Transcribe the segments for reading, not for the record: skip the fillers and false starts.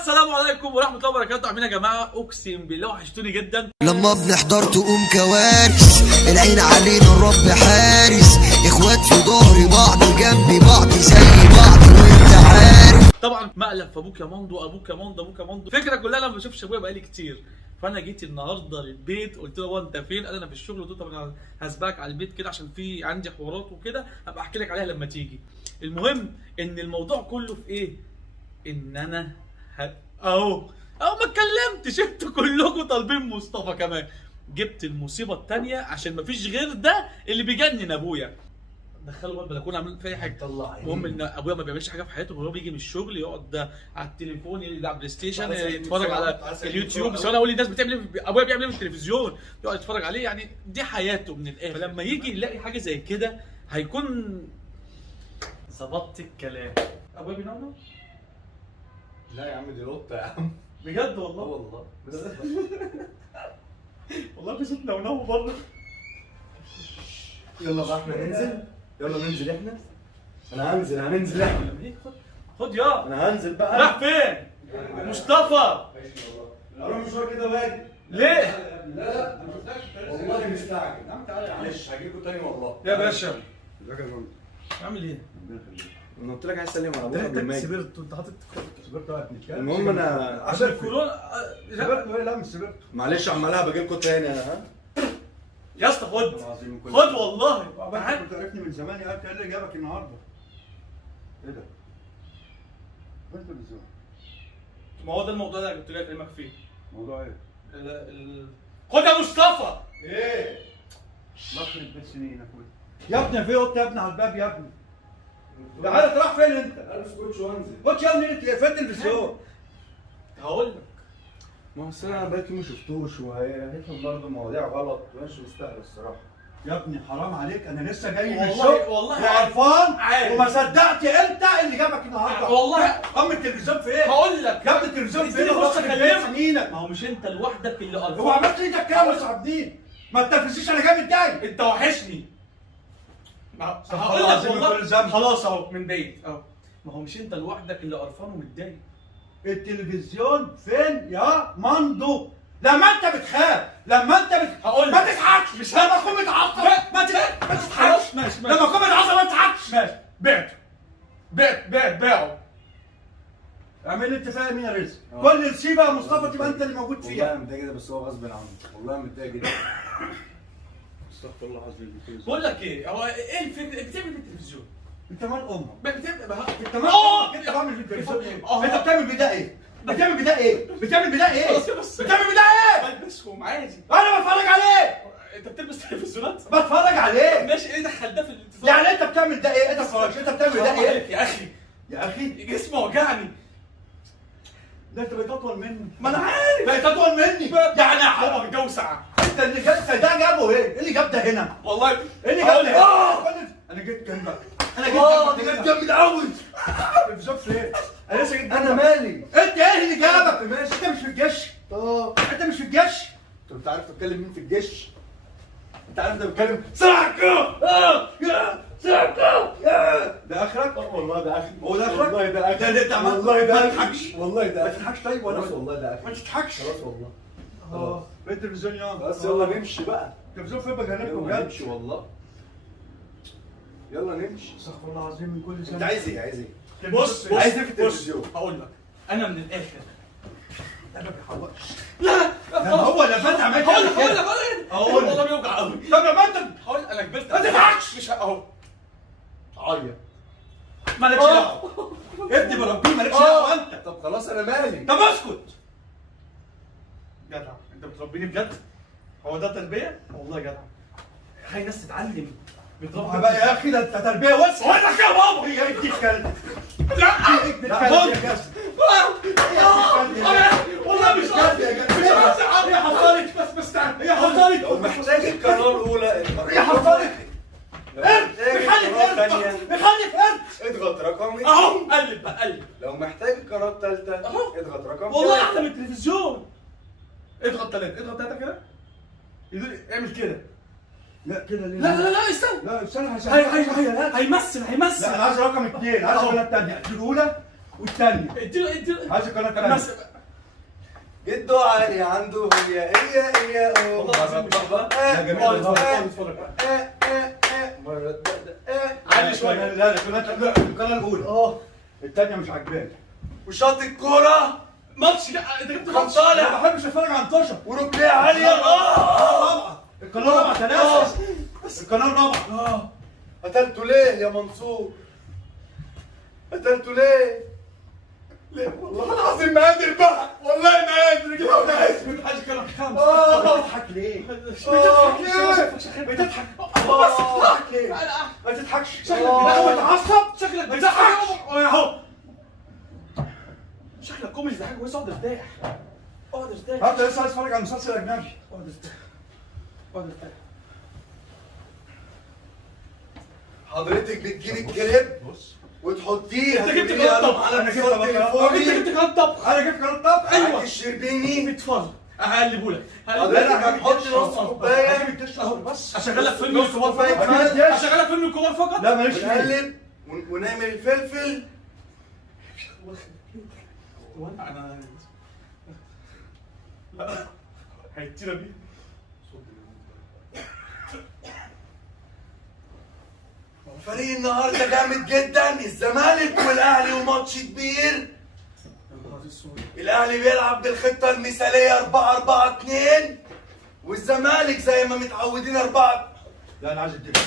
السلام عليكم ورحمه الله وبركاته. عاملين يا جماعه؟ اقسم بالله وحشتوني جدا. لما بنحضر تقوم كوارث، العين علينا الرب حارس، اخوات في ظهر بعض جنب بعض زي بعض وانت عارف. طبعا مقلب في ابوك يا مندو، ابوك يا مندو، ابوك يا مندو. الفكره كلها انا ما بشوفش ابويا بقالي كتير، فانا جيت النهارده للبيت قلت له هو انت فين؟ قال انا في الشغل. قلت له طب انا هسبقك على البيت كده عشان في عندي حوارات وكده، هبقى احكي لك عليها لما تيجي. المهم ان الموضوع كله في ايه؟ ان انا اهو ما اتكلمتش، انتوا كلكم طالبين مصطفى كمان. جبت المصيبه الثانيه عشان مفيش غير ده اللي بيجنن ابويا. دخله بقى البلكونه، عامل في اي حاجه. المهم ان ابويا ما بيعملش حاجه في حياته، هو بيجي من الشغل يقعد على التليفون يلعب بلاي ستيشن، يتفرج على اليوتيوب. بس انا اقول للناس بتعمل ايه؟ ابويا بيعمل ايه في التلفزيون؟ يقعد يتفرج عليه، يعني دي حياته من الاخر. فلما يجي يلاقي حاجه زي كده هيكون ظبطت الكلام. ابويا بينام؟ لا يا عم دي قطة يا عم. بجد والله؟ والله والله في صوت نونو بره. يلا بقى احنا ننزل، يلا ننزل احنا. انا هنزل، هننزل احنا. خد يا انا هنزل بقى. راح فين؟ مصطفى اروح مشوار كده واجي. ليه؟ لا والله مستعجل. يا عم تعالى معلش هجيلكوا تاني والله. يا باشا ازيك يا مندو؟ عامل ايه؟ ربنا يخليك. انا قلت لك عايز اسلم على ابوك قبل ما اجي. سبرت انت حاطط سبرت واحد نتكلم. المهم انا عشان الكورونا. سبرت ايه؟ لا مش سبرت. معلش عمالها باجيلكوا تاني انا. ها يا اسطى خد العظيم كل خد والله. تعال كنت عرفتني من زمان يا اخي، ايه اللي جابك النهارده؟ ايه ده؟ فين التلفزيون؟ ما هو ده الموضوع اللي أنا كنت جاي اكلمك فيه. موضوع ايه؟ خد يا مصطفى. ايه؟ الله يخرب بيت سنينك يا ابني. في قطه يا ابني على الباب يا ابني. تعالى تروح فين انت؟ البس كوتش وانزل. خد يا ابني انت فين التلفزيون؟ هقول لك ما هو السنة انا بقيت ما شفتوش وهيفهم برضه مواضيع غلط ومش مستاهل الصراحة. يا ابني حرام عليك، انا لسه جاي من والله- الشغل والله وقرفان عارف. وما صدقت انت اللي جابك النهارده. والله ام التلفزيون فين؟ هقول لك يا ابني التلفزيون فين؟ اديني فرصة الله يخرب بيت أكلمك. سنينك. ما هو مش انت لوحدك اللي هو قرفان. عملت ايدك كده يا عابدين؟ ما تنفذيش، انا جاي متضايق. انت وحشني. استغفر هقول الله لك العظيم من والله كل ذنب. خلاص اهو من بعيد اهو. ما هو مش انت لوحدك اللي قرفان ومتضايق. التلفزيون فين يا مندو؟ لما انت بتخاف، لما انت هقول ما لك. تضحكش. مش لما اكون متعصب ما تضحكش. خلاص ماشي لما اكون متعصب ما تضحكش. ماشي. باعه. اعمل انت فاهم يا رزق. كل السيبه يا مصطفى تبقى انت اللي موجود والله فيها. متضايق جدا بس هو غصب عنه. والله متضايق جدا. استغفر الله العظيم. بقول لك ايه، هو ايه الفكره؟ بتعمل ايه في التلفزيون؟ انت مال امك؟ انت مال اه امك؟ انت بعمل في التلفزيون ايه؟ اه. انت بتعمل بده ايه؟ بتعمل بده ايه؟ بتعمل بده ايه؟ خلاص يا بس. بتعمل بده ايه؟ بلبسهم عادي. انا بتفرج عليه. انت بتلبس تلفزيونات؟ بتفرج عليه. ماشي، ايه دخل ده في الانتصار؟ يعني انت بتعمل ده ايه؟ انت بتفرج انت بتعمل ده حرام ايه؟ عليك يا اخي، يا اخي جسمي وجعني. ده انت بقيت اطول مني. ما انا عارف. بقيت اطول مني. يعني هو الجو ساعه. انت اللي جاب ده جابه ايه؟ ايه اللي جاب ده هنا؟ والله ايه اللي هقول جاب لك. ده هنا؟ انا جيت جنبك. انا جيت جنبك. انت جامد جامد قوي. التلفزيون فين؟ انا لسه جيت انا جنبك. مالي. انت ايه اللي جابك؟ ماشي. انت مش في الجيش. اه انت مش في الجيش. انت عارف تتكلم مين في الجيش؟ انت عارف ده بيتكلم ده اخرك؟ والله ده اخري. هو ده اخرك؟ والله ده اخري. ده انت عملت. والله ده ما اخري. تضحكش. والله ده ما اخري. تضحكش طيب ولا خلاص والله ده ما اخري. تضحكش. خلاص والله. اه فين التلفزيون يا بس يلا نمشي بقى. التلفزيون فين بجانبكم يلا بجد؟ نمشي والله. يلا نمشي. استغفر الله العظيم من كل ذنب. انت عايز ايه؟ عايز ايه؟ بص عايز ايه في التلفزيون؟ هقول لك انا من الاخر. ده ما بيحورش. لا ده هو لما انت عملت هقول لك كده. هقول لك والله بيوجع قوي. طب لما انت هقول انا كبرت. ما تضحكش. مش اهو. عيط. مالكش دعوه. ابني بربيه مالكش دعوه انت. طب خلاص انا مالي. طب اسكت. جدع انت بتربيني بجد؟ هو ده تربيه؟ والله جدع. هاي ناس تتعلم طب بقى يا اخي ده انت تربيه وسخه. هقول لك يا بابا. هي اديك كلب. لا لا خد. والله مش قصدي. مش قصدي. هي حصلت بس مستعد. هي حصلت. لو محتاج القرار الاولى اضغط. هي حصلت. لو قرد. محتاج بيخلف القرار قرد. الثانيه بيخلف قرد. اضغط رقم اهو قلب بقى قلب. لو محتاج القرار الثالثه أهو. اضغط رقم والله ثلاثة. احلى من التلفزيون. اضغط ثلاثة كده. اعمل كده. لا كده ليه؟ لا استنى. لا استنى هيمثل لا انا عايز رقم اثنين، عايز البلد الثانيه، الأولى والثانيه اديله عايز القناه الثانيه. جدو علي عنده هي والله العظيم مش يا جميل اقعد اتفرج. علي شويه. لا القناه الاولى الثانيه مش عجباني. وشاط الكوره ماتش لا انت جبت ما طالع بحبش اتفرج على انتشر. وركبيه عاليه القناه الرابعه ثلاثه. القناه الرابعه. قتلته ليه يا منصور؟ قتلته ليه؟ ليه؟ والله العظيم ما قادر بقى، والله ما قادر كده ولا عايز. بتضحك القناه الخامسه. آه. بتضحك ليه؟ بتضحك ليه؟ بتضحك بتضحك ليه؟ ما تضحكش. شكلك بتعصب. شكلك ما تضحكش. اهو شكلك كوميدي ده حاجه كويسه. اقعد ارتاح اقعد ارتاح هبدا لسه عايز اتفرج على مسلسل اجنبي. اقعد ارتاح اقعد ارتاح. حضرتك بتجيب الكريب بص وتحطيه انت جبت هتقولي كريب على انا جبت مسار كريب. تليفوني. انت جبت كام طبخ؟ انا جبت قناه طبخ. ايوه. معاك الشربيني اتفرج هقلبهولك حضرتك هتحط نص كوبايه اهو بس. اشغل لك فيلم نص الكبار كوباية فقط. ملح. اشغل لك فيلم الكبار فقط. لا ماليش فيه. ونقلب ونعمل الفلفل. انا لا هيطير بيه. فريق النهارده جامد جدا، الزمالك والاهلي وماتش كبير. الاهلي بيلعب بالخطه المثاليه 4-4-2 والزمالك زي ما متعودين 4. لا انا عايز الدنيا.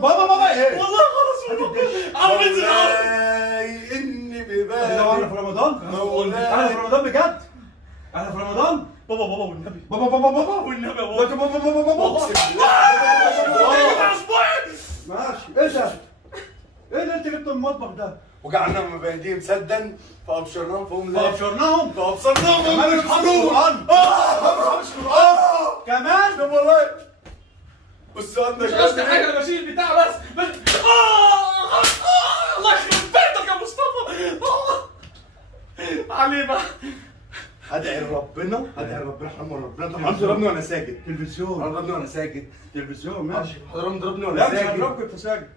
بابا ايه؟ والله خلاص عم بنزل مولاي اني ببالي. لو احنا في رمضان؟ احنا في رمضان بجد؟ احنا في رمضان؟ بابا والنبي بابا والنبي يا ده بابا. بابا اقسم بالله. ماشي ايه ده؟ ايه اللي انت جبته من المطبخ ده؟ وجعلنا مبادئ مسدا فابشرناهم فهم لا فابشرناهم فابصرناهم كمان مش حافظ قرآن كمان ده والله. بص عندك مش قصدي حاجه انا بشيل البتاع بس الله يخرب بيتك يا مصطفى. علي بقى ادعي ربنا حمر ربنا. طبعا ضربني وانا ساجد. تلفزيون ضربني وانا ساجد. تلفزيون ماشي. حضرتك ضربني وانا لا مش ساجد. هضربك انت ساجد.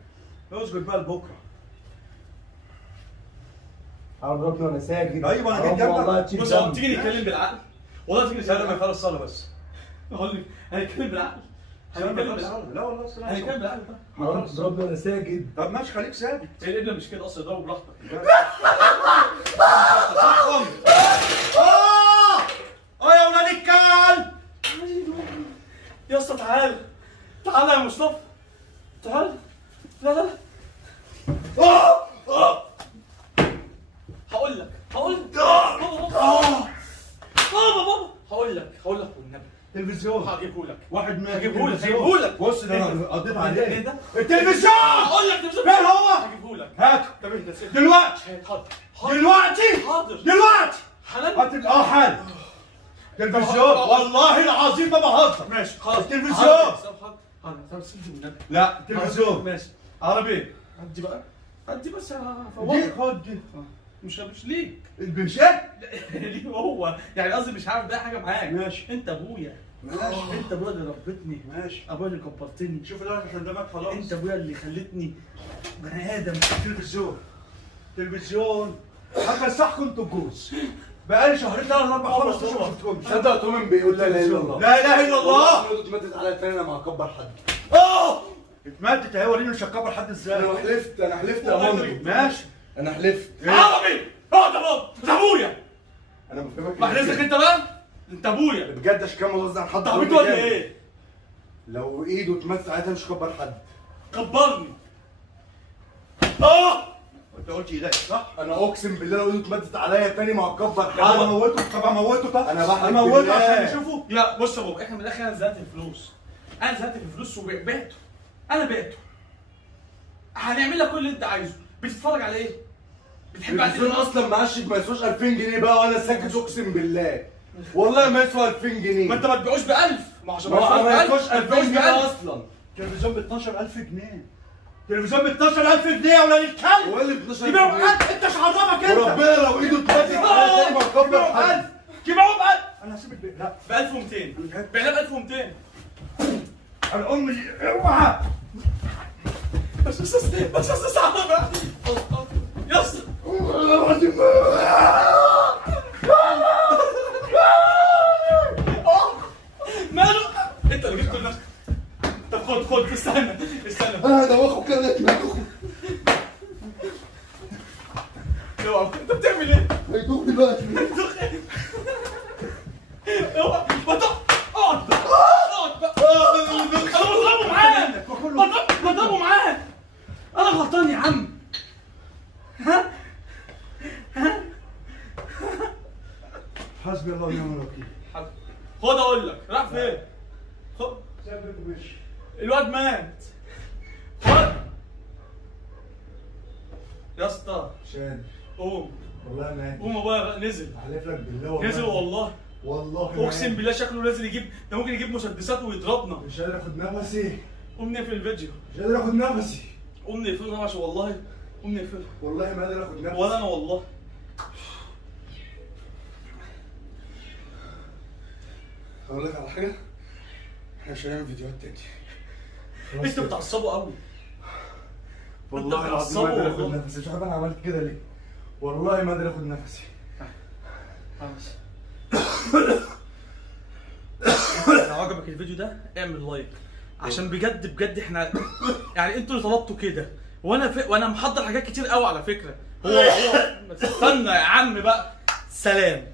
اسكت بقى لبكره. ضربني وانا ساجد. ايوه انا جيت والله جنبك. بص تيجي نتكلم بالعقل. والله تيجي لا ما نتكلم. يخلص صلاه بس. هقول لك هنتكلم بالعقل. هنتكلم بالعقل. لا والله الصلاه هنتكلم بالعقل بقى. ضربني وانا ساجد. طب ماشي خليك ساكت. هي القبله مش كده اصلا اضربه براحتك. يا ولاد الكلب. يا اسطى تعال تعال يا مصطفى تعال. لا هقول لك بابا هقول لك والنبي تلفزيون هجيبه لك واحد من هجيبه لك بص ده انا قضيت عليه ايه ده؟ التلفزيون. هقول لك تلفزيون فين هو؟ هجيبه لك. هاته طب اهدى سيبني. دلوقتي حاضر دلوقتي حنان هات حال تلفزيون والله العظيم ما بهزر. ماشي خلاص التلفزيون. حاضر طب سيبني بالنبي. لا تلفزيون ماشي عربي عندي بقى عندي بس دي هفوقك. خد دي مش ليك البنشات ليه هو يعني قصدي مش هعمل بقى حاجه معاك. ماشي. انت ابويا ماشي انت ابويا اللي ربتني ماشي. ابويا اللي كبرتني. شوف ده عشان ده مات خلاص. انت ابويا اللي خلتني بني ادم. تلفزيون حتى الصح كنتوا الجوز بقالي شهرين 3-4 خمس اشهر ما شفتكمش. صدق تومن بيقول لا اله الا الله. لا اله الا الله. اتمدت على تاني انا ما هكبر حد. اتمدت اهي وريني مش هتكبر حد ازاي. انا حلفت يا مندو. ماشي انا حلفت. عربي اقعد يا بابا انت ابويا. انا بفهمك. محرزك انت بقى انت ابويا. بجد عشان كده قصدي عن حد. انت عبيط ولا ايه؟ لو ايده اتمدت عليها مش هكبر حد. كبرني. انت قلت ايدك صح؟ انا اقسم بالله لو ايده اتمدت عليا تاني ما هكبر طب حد. اموته طب انا بحلف اموته بالله. عشان نشوفه. لا بص يا بابا احنا من الاخر انا زهقت الفلوس. انا زهقت في الفلوس وبعته. انا بعته. هنعمل لك كل اللي انت عايزه. بتتفرج على ايه؟ بتحب على التلفزيون ايه؟ اصلا ما يسواش 2000 جنيه بقى وانا ساكت اقسم بالله. والله ما يسوى 2000 جنيه. ما انت ما تبيعوش ب 1000. ما عشان ما يسواش ما 2000 تبيعوش ب جنيه 1000. اصلا. تلفزيون ب 12000 جنيه. تلفزيون ب 12000 جنيه يا ولاد الكلب. هو اللي ب 12 جيبهم جنيه. انت مش عرفك انت. وربنا لو ايده اتمدت عليا تاني ما هكبر حد. جيبهم انت. انا هسيب البيت. لا ب 1200 بعناه ب 1200. الام اوعى بس صعب بقى يا اسطى. ماله انت اللي جبته لنفسك. طب خد استنى انا هدوخه كده دماغه. اوعى انت بتعمل ايه؟ هيدوخ دلوقتي. اوعى اقعد بقى. انا بضربه معاه. انا غلطان يا عم. حسبي الله ونعم الوكيل. خد اقول لك راح فين؟ خد سابك ومشي. الواد مات. خد يا اسطى شان قوم والله ما قوم. ابويا نزل. احلف لك بالله والله. نزل والله. والله ما اقسم بالله شكله نازل يجيب ده، ممكن يجيب مسدسات ويضربنا. مش قادر اخد نفسي. قوم نقفل الفيديو. مش قادر اخد نفسي. قوم نقفله عشان والله. قوم نقفله. والله ما قادر اخد نفسي. ولا انا والله. هقول لك على حاجه، احنا مش هنعمل فيديوهات تاني. انت بتعصبه قوي. والله العظيم ما قادر اخد نفسي. مش عارف انا عملت كده ليه. والله ما قادر اخد نفسي. لو عجبك الفيديو ده اعمل لايك، عشان بجد احنا يعني انتوا اللي طلبتوا كده، وانا محضر حاجات كتير قوي على فكره. هو استنى يا عم بقى. سلام.